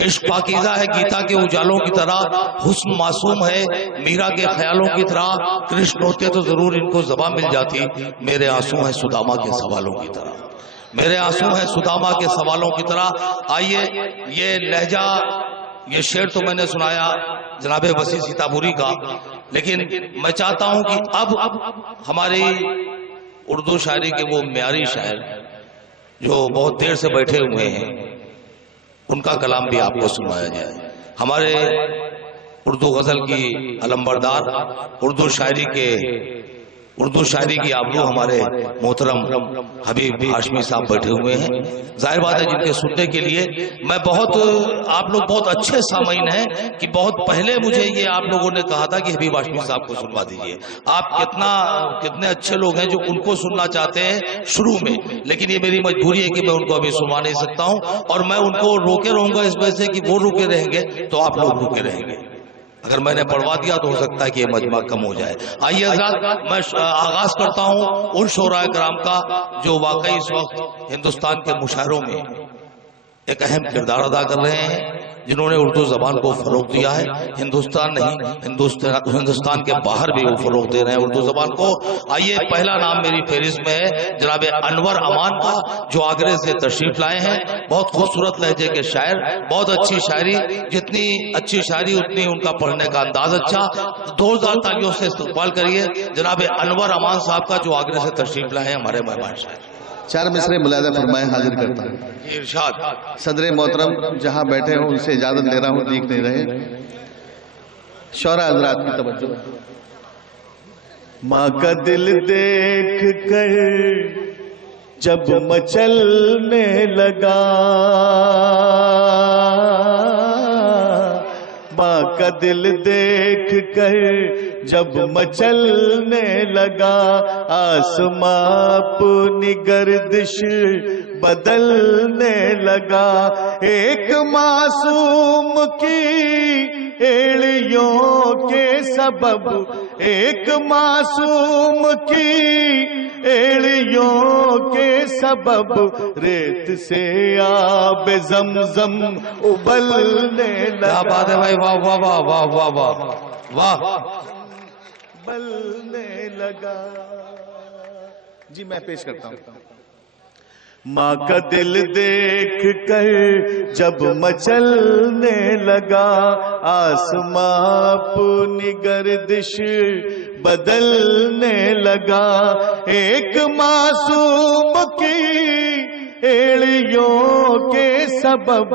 इश्क पाकीज़ा है गीता के उजालों की तरह, हुस्न मासूम है मीरा के ख्यालों की तरह। कृष्ण होते तो जरूर इनको ज़बान मिल जाती, मेरे आंसू हैं सुदामा के सवालों की तरह, मेरे आंसू हैं सुदामा के सवालों की तरह। आइए ये लहजा, ये शेर तो मैंने सुनाया जनाबे वसी सीतापुरी का, लेकिन मैं चाहता हूं कि अब हमारी उर्दू शायरी के वो म्यारी शायर जो बहुत देर से बैठे हुए हैं, उनका कलाम भी आपको सुनाया जाए। हमारे उर्दू गजल की अलंबरदार, उर्दू शायरी की आबरू हमारे मोहतरम हबीब हाशमी साहब बैठे हुए हैं। जाहिर बात है जिनके सुनने के लिए मैं बहुत, आप लोग बहुत अच्छे सामीन हैं कि बहुत पहले मुझे ये आप लोगों ने कहा था कि हबीब हाशमी साहब को सुनवा दीजिए। आप कितने अच्छे लोग हैं जो उनको सुनना चाहते हैं शुरू में, लेकिन ये मेरी मजबूरी है कि मैं उनको अभी सुनवा नहीं सकता हूँ, और मैं उनको रोके रहूंगा इस वजह से कि वो रुके रहेंगे तो आप लोग रुके रहेंगे। अगर मैंने पढ़वा दिया तो हो सकता है कि ये मजमा कम हो जाए। आइए हज़रात, मैं आगाज करता हूँ उन शोराए कराम का जो वाकई इस वक्त हिंदुस्तान के मुशायरों में एक अहम किरदार अदा कर रहे हैं, जिन्होंने उर्दू जबान को फरोग दिया है। हिंदुस्तान नहीं, हिंदुस्तान के बाहर भी वो फरोग दे रहे हैं उर्दू जबान को। आइए, पहला नाम मेरी फहरिस्त में है जनाब अनवर अमान का, जो आगरे से तशरीफ लाए हैं। बहुत खूबसूरत लहजे के शायर, बहुत अच्छी शायरी, जितनी अच्छी शायरी उतनी उनका पढ़ने का अंदाज अच्छा। जोरदार तालियों से इस्तकबाल करिए जनाब अनवर अमान साहब का, जो आगरे से तशरीफ लाए हैं हमारे मेहमान शायर। चार मिसरे मुलादा फरमाए हाजिर करता हूँ। इरशाद। सदर मोहतरम जहाँ बैठे हो उनसे इजाजत ले रहा हूँ, दिख नहीं रहे। शौरा हजरात की तवज्जो। माँ का दिल देख कर जब मचलने लगा, माँ का दिल देख कर जब मचलने लगा, आसमां अपनी गर्दिश बदलने लगा। एक मासूम की एड़ियों के सबब, एक मासूम की एड़ियों के सबब, रेत से आब ज़मज़म उबलने लगा। क्या बात है भाई, वाह वाह वाह वाह वाह वाह वाह, बलने लगा। जी मैं पेश करता हूँ। माँ का दिल देख कर जब मचलने लगा, आसमां अपनी गर्दिश बदलने लगा। एक मासूम की एड़ियों के सबब,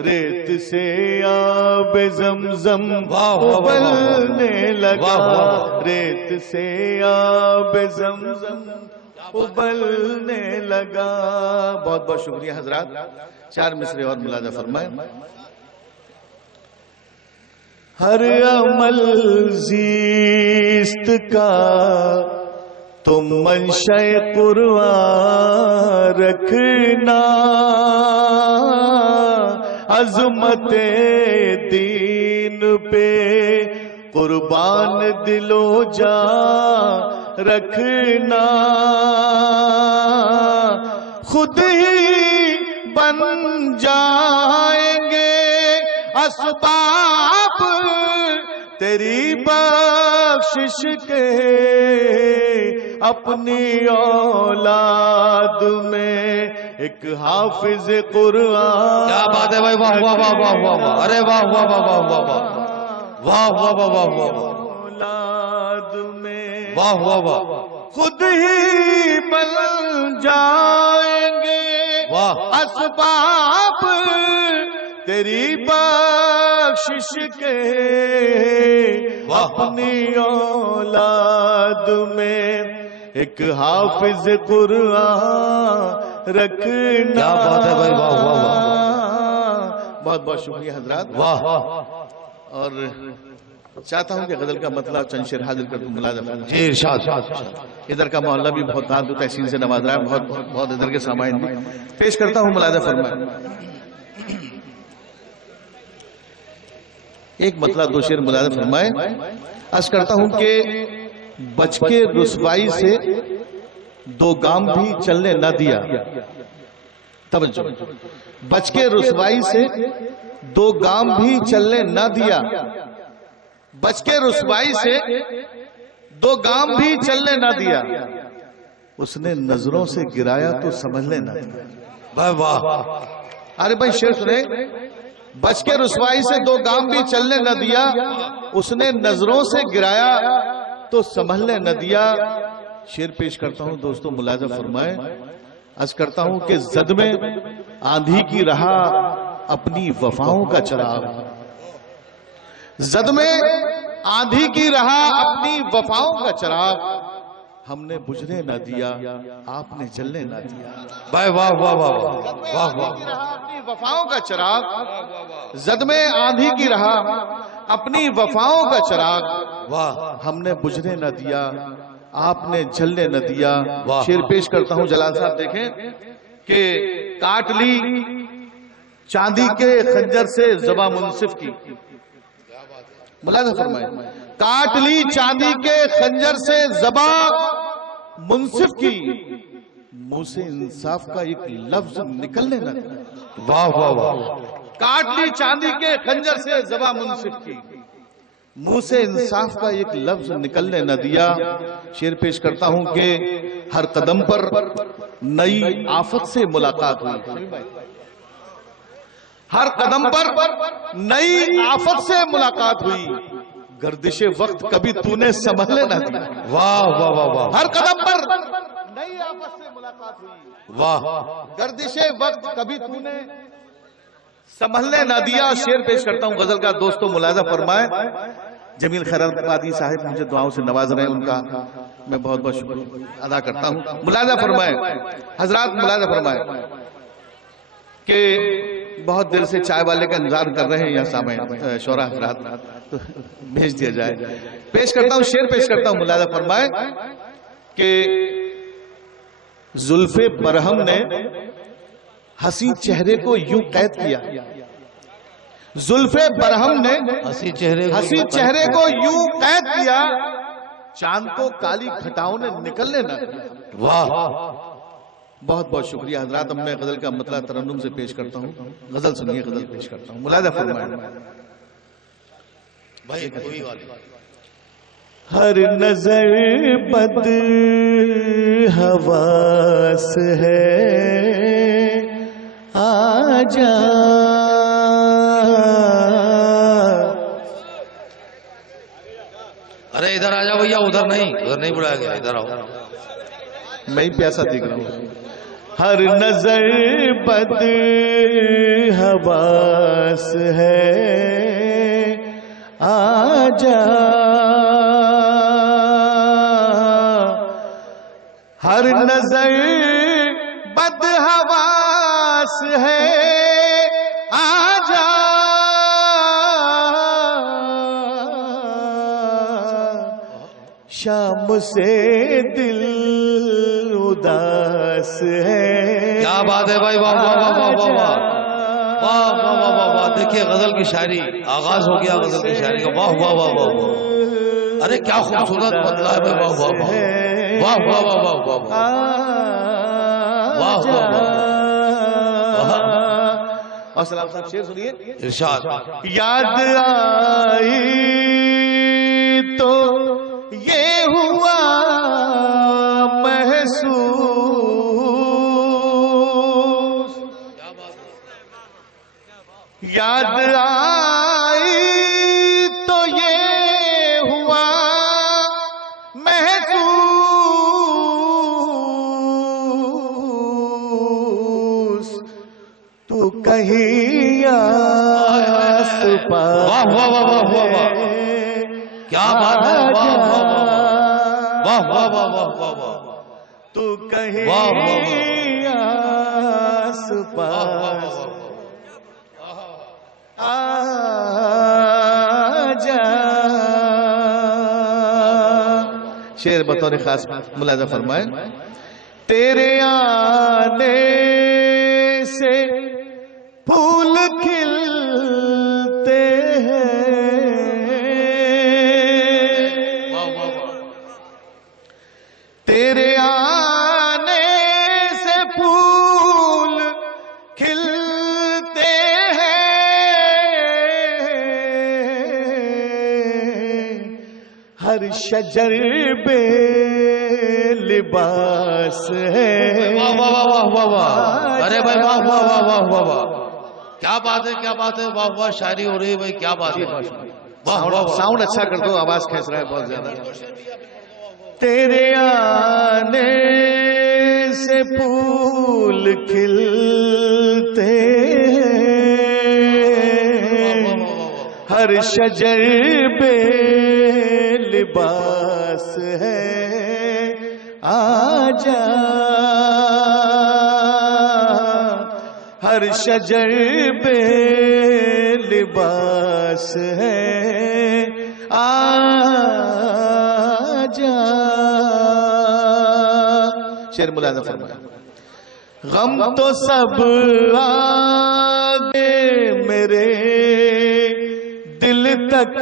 रेत से आब ज़मज़म उबलने लगा, रेत से आब ज़मज़म उबलने लगा। बहुत बहुत शुक्रिया हजरात। चार मिसरे और मुलाजा फरमाए। हर अमल ज़ीस्त का तुम मंशा कुर्बान रखना, अज़मते दीन पे कुर्बान दिलो जा रखना। खुद ही बन जाएंगे असबाब तेरी बख्शिश के, अपनी औलाद में एक हाफिज कुरान। क्या बात है भाई, वाह वाह वाह वाह वाह वाह, अरे वाह वाह वाह वाह वाह वाह वाह वाह वाह वाह वाह, औलाद में वाह वाह वाह, खुद ही बन जाएंगे वाह, असबाब तेरी बख्शिश के, अपनी औलाद में एक हाफिज कुरान रखना। क्या बात है भाई, वाह वाह वाह, बहुत बहुत शुक्रिया हजरात। वाह। और चाहता हूं कि गजल का मतलब चंद शेर हाजिर कर दूं। मुलाजा जी इरशाद। इधर का मोहल्ला भी बहुत नादु तहसीन से नवाज रहा है, बहुत बहुत इधर के सामाइन भी पेश करता हूं। मुलाजा फरमाए। एक मतलब दो शेर मुलाजा फरमाए। अर्ज करता हूं कि बच के रुसवाई से दो गाम भी चलने न दिया, तवज्जो, बच के रुसवाई से 2 गाम भी चलने न दिया, बच के रुसवाई से 2 गाम भी चलने न दिया, उसने नजरों से गिराया तो समझ लेना दिया। वाह वाह। अरे भाई शेर सुने, बच के रुसवाई से 2 गाम भी चलने न दिया, उसने नजरों से गिराया तो संभलने न दिया। शेर पेश करता हूं दोस्तों, मुलाजा फरमाए। अर्ज करता हूं कि जद में आंधी की रहा अपनी वफाओं का चिराग, जद में आंधी की रहा अपनी वफाओं का चिराग, हमने बुझने न दिया आपने जलने न दिया। वाह वाह वाह वाह वाह वाह। अपनी वफाओं का चिराग, जद में आंधी की रहा अपनी वफाओं का चिराग, वाह, हमने बुझने न दिया आपने जलने न दिया। वाह। शेर पेश करता हूं, जलाल साहब देखें कि काट ली चांदी के खंजर से ज़बा मुंसिफ की, मुलाज़ा फरमाए, काट ली चांदी के खंजर से ज़बा मुंसिफ की, मुंह से इंसाफ का एक लफ्ज निकलने न दिया। वाह वाह वाह। काट ली चांदी के खंजर से ज़बा मुंसिफ की, मुंह से इंसाफ का एक लफ्ज निकलने न दिया। शेर पेश करता हूं कि हर कदम पर नई आफत से मुलाकात हुई, हर कदम पर नई आफत से मुलाकात हुई, गर्दिशे वक्त कभी तूने संभलने न दिया। वाह वाह वाह वाह। हर कदम पर नई आफत से मुलाकात हुई, वाह, गर्दिशे वक्त कभी तूने संभलने न दिया। शेर पेश करता हूं गजल का दोस्तों, मुलाजा फरमाए। जमील खैराबादी साहिब मुझे दुआओं से नवाज रहे हैं, उनका मैं बहुत बहुत शुक्र अदा करता हूं। मुलाजा फरमाए हजरात, मुलाजा फरमाए कि बहुत देर से चाय वाले का इंतजार कर रहे हैं यहाँ सामने शोरा हजरात, तो भेज दिया जाए। पेश करता हूं, शेर पेश करता हूं, मुलाजा फरमाए कि जुल्फे बरहम ने हसी चेहरे को यूं कैद किया, जुल्फे बरहम ने हसी चेहरे को यूं कैद किया, चांद को काली घटाओं ने निकलने न दिया। वाह, बहुत बहुत शुक्रिया हजरात। अब मैं गजल का मतलब तरन्नुम से पेश करता हूँ, गजल सुनिए, गजल पेश करता हूँ, मुलाजा फरमाए। भाई कोई वाली। हर नजर बद हवास है, आजा अरे इधर आ जाओ भैया, उधर नहीं बुलाया गया, इधर आओ। मैं ही प्यासा दिख रहा हूं। हर नजर बद हवास है, आजा हर नजर बद हवास है, आजा शाम से दिल उदास है। क्या बात है भाई, वाह वाह वाह वाह वाह वाह वाह वाह वाह वाह वाह। देखिए गजल की शायरी, आगाज हो गया गजल की शायरी का। वाह वाह वाह वाह वाह। अरे क्या खूबसूरत बदला है भाई, वाह वाह वाह वाह वाह वाह वाह वाह वाह वाह वाह। और सलाम साहब शेर सुनिए, इरशाद। याद आई तो ये हुआ महसूस, याद आई तो ये हुआ महसूस, तू कहीं आस पास। वाह वाह वाह वाह वाह वाह। क्या बात है, वाह वाह वाह वाह वाह वाह वाह वाह। तू कहीं वाह, वाह, आस पास आजा। शेर बतौर खास मुलाजा फरमाए। तेरे आने से फूल खिलते हैं, तेरे आने से फूल हर शजर पे लिबास है। वाह वाह वाह वाह वाह वाह, अरे भाई वाह वाह वाह वाह वाह वाह, क्या बात है, क्या बात है, वाह वाह, शायरी हो रही है भाई, क्या बात है, वाह वाह वाह। साउंड अच्छा कर दो, आवाज खेस रहा है बहुत ज्यादा। तेरे आने से फूल खिलते हर शजर पे लिबास है। आजा हर शजर पे लिबास है। आजा शेर मुलाज़ा फरमाया। गम तो सब आगे मेरे दिल तक,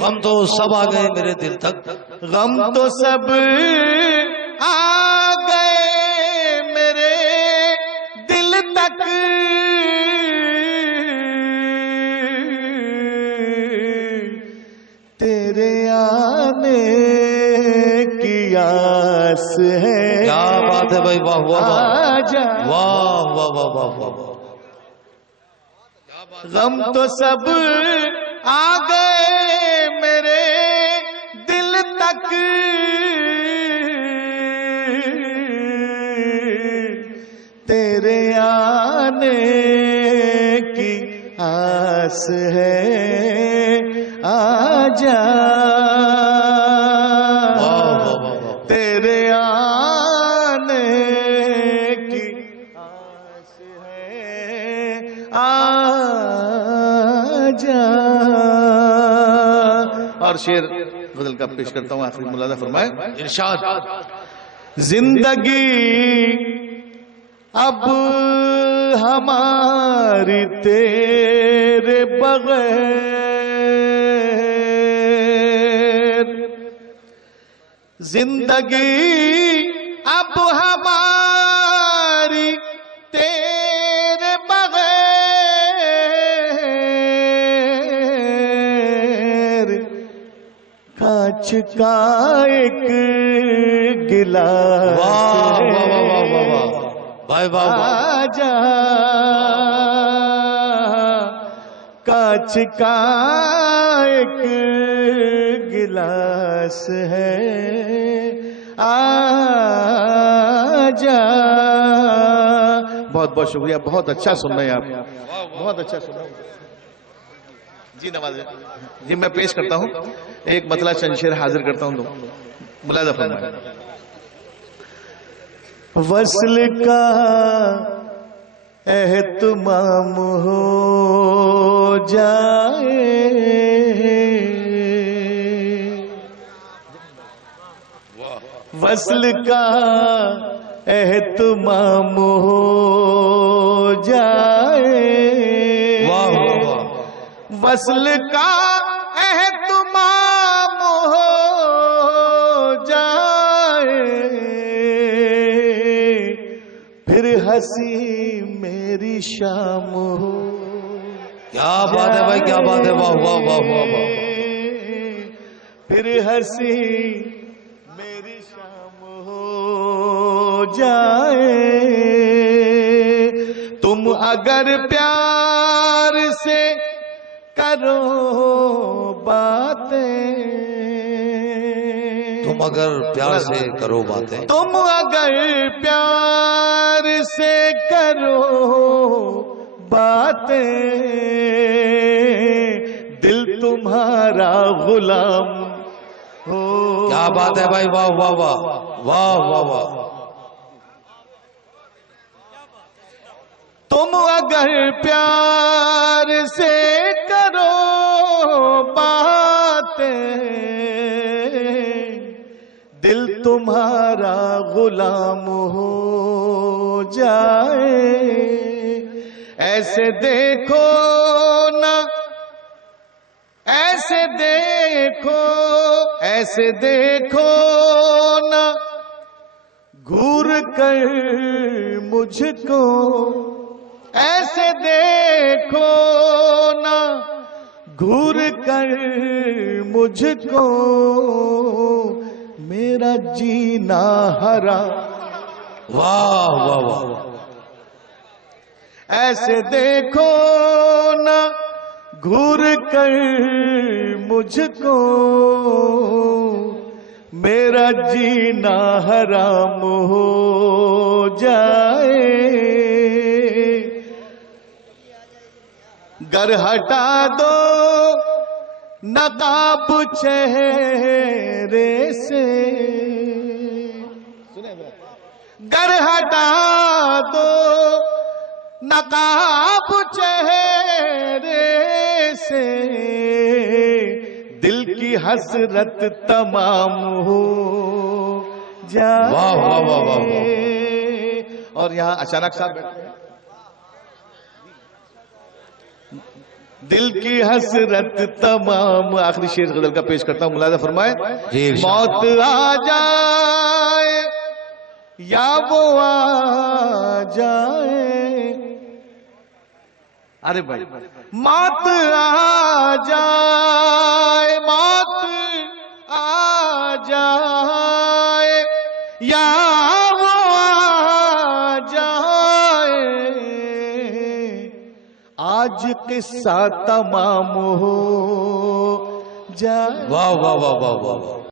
गम तो सब आ गए मेरे दिल तक, गम तो सब आ गए मेरे दिल तक। तेरे आने की आस है। क्या बात है भाई, वाह वाह वाह आजा वाह वाह वाह वाह वाह। गम तो सब आ गए मेरे दिल तक। तेरे आने की आस है। आजा तेरे आने की आस है। आजा। और शेर बदल का पेश करता हूँ, आखिरी मुलाज़ा फरमाए। इरशाद। जिंदगी अब हमारी तेरे बगैर, जिंदगी अब हमारी तेरे बगैर। कांच का एक गिलास वाह वाह वाह वाह वाह वाह भाई वाह वाह। आजा कांच का एक गिलास है। आजा। बहुत बहुत शुक्रिया, बहुत अच्छा सुन रहे हैं आप, बहुत अच्छा सुन रहे हैं जी। नवाज जी मैं पेश करता हूँ एक मतला चंद शेर हाजिर करता हूँ, मुलाज़ा फरमाएं। वस्ल का एहतमाम हो जाए, वस्ल का एहतमाम हो जाए। वाह वाह वाह। वस्ल का एहतमाम हो जाए, फिर हंसी मेरी शाम हो। क्या बात है भाई, क्या बात है, वाह वाह वाह वाह वाह। फिर हंसी मेरी शाम हो जाए। तुम अगर प्यार से करो बातें, तुम अगर प्यार से करो बातें, तुम अगर प्यार से करो बातें, दिल तुम्हारा गुलाम हो। क्या बात है भाई, वाह वाह वाह वाह वाह वाह। तुम अगर प्यार से करो बातें, दिल तुम्हारा गुलाम हो जाए। ऐसे देखो ना, ऐसे देखो, ऐसे देखो ना घूर कर मुझको। ऐसे देखो ना घूर कर मुझको मेरा जीना हरा। वाह वाह वाह, ऐसे देखो ना घूर कर मुझको मेरा जीना हराम हो जाए। गर हटा दो नकाब चेहरे से, गर हटा दो नकाब चेहरे से, दिल की हसरत तमाम हो जाए। वाह वाह वाह वाह वाह। और यहाँ अचानक साहब बैठे हैं। दिल की हसरत तमाम, आखिरी शेर गजल का पेश करता हूं, मुलाजा फरमाए। मौत आ जाए या वो आ जाए, अरे भाई मौत आ जाए, मौत आ जाए या वो आ जाए, आज किस्सा तमाम हो जाए। वाह वाह वाह वाह वाह।